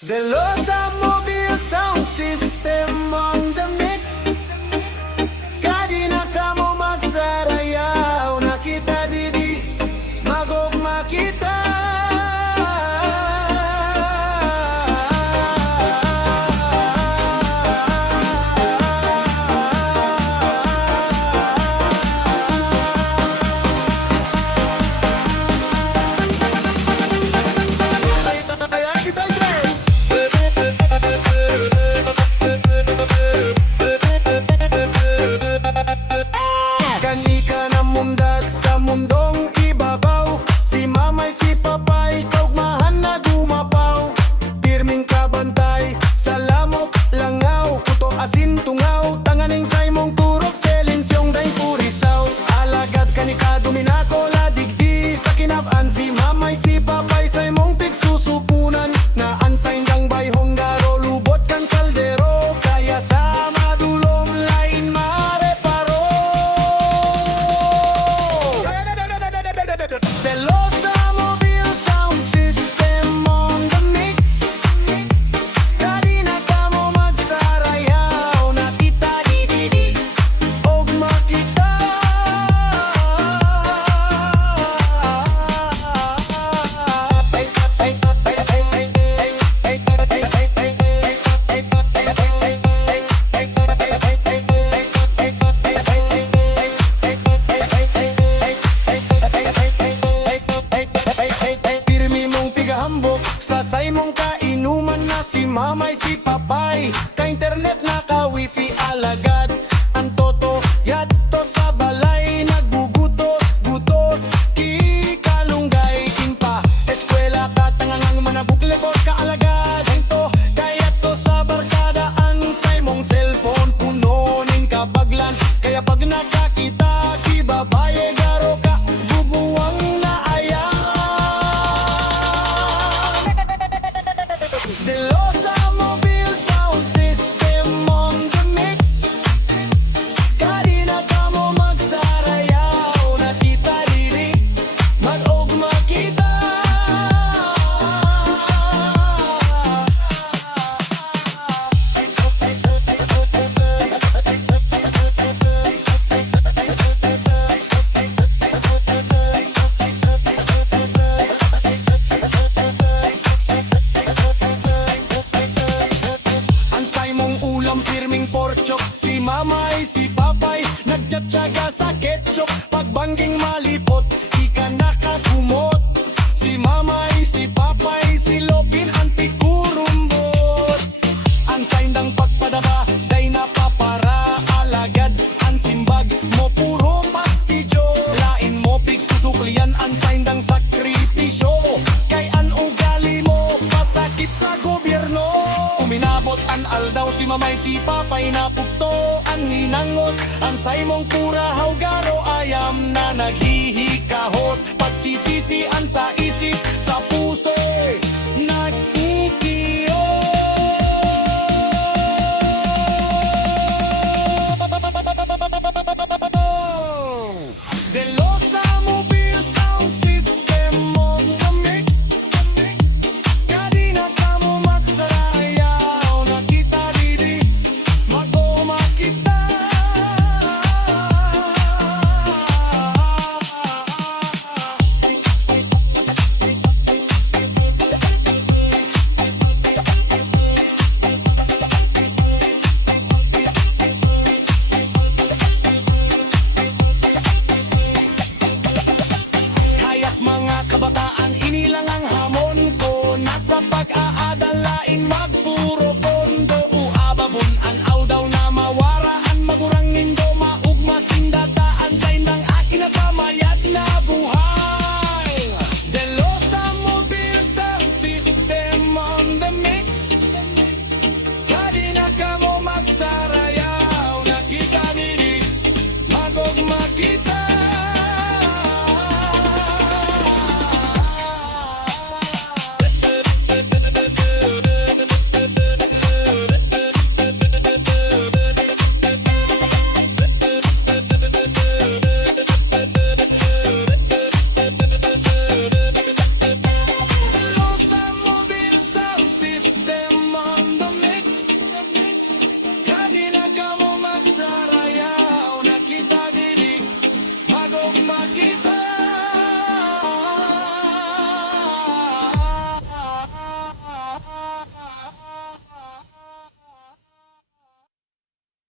Delosa Mobile Sound System on the mix. Kadi na kamo magsarayaw, nakita didi magugma kita. Kanika na mundag sa mundong ibabaw, si mamay si papay kaugmahan na dumapaw. Pirming kabantay sa lamok langaw, puto asin tungaw, tanganing say mong turok selensyong day purisaw. Alagad kanika duminako la digdi sa kinab-an, si mamay si papay say mong tigsusupunan. Na ansain dang bayhong garo lubot kan kaldero, kaya sa madulom lain mareparo. Delosa Mobile Sound System on the mix. Skadi na kamo magsarayaw, nakita di og makita. Pirmi mong pigahambok sa say mong kainuman, na si mamay si papay ka internet na ka wifi alagad. Ang toto yadto sa balay nagbugutos-gutos, ki kalunggay kinpa eskwela ka tangangang manabuklebot ka alagad. Ito kaya to sa barkada ang say mong cellphone puno ning kabaglan, kaya pag nakakita ki babaye garo ka bubuwang na aya. Delosa Mobile Sound System on the mix. Kadi na kamo magsarayaw, nakita diri mag-og makita. Ansay mong ulam pirming porchok, si mamay si papay nagtsatsaga sa ketchup. Pagbangging malipot, di ka nakakumot. Si mamay si papay silopin antikurumbot. Ansay ndang pagpadaba, day napapara alagad. Ang simbag mo puro pastidyo, lain mo pigsusuklian. Ansay ndang sakripisyo, kay an ugali mo pasakit sa gobyerno. Uminabot an aldaw, si mamay si papay napukto ang hinangos. Ang say mong purahaw garo ayam na naghihikahos. Pagsisisian sa isip, sa puso nagkikiyo. Delosa Mobile Sound System on the mix. Kadi na kamo magsarayaw, nakita didi mag-o makita. Kaya't mga kabataan, inilang ang hamon ko. Nasa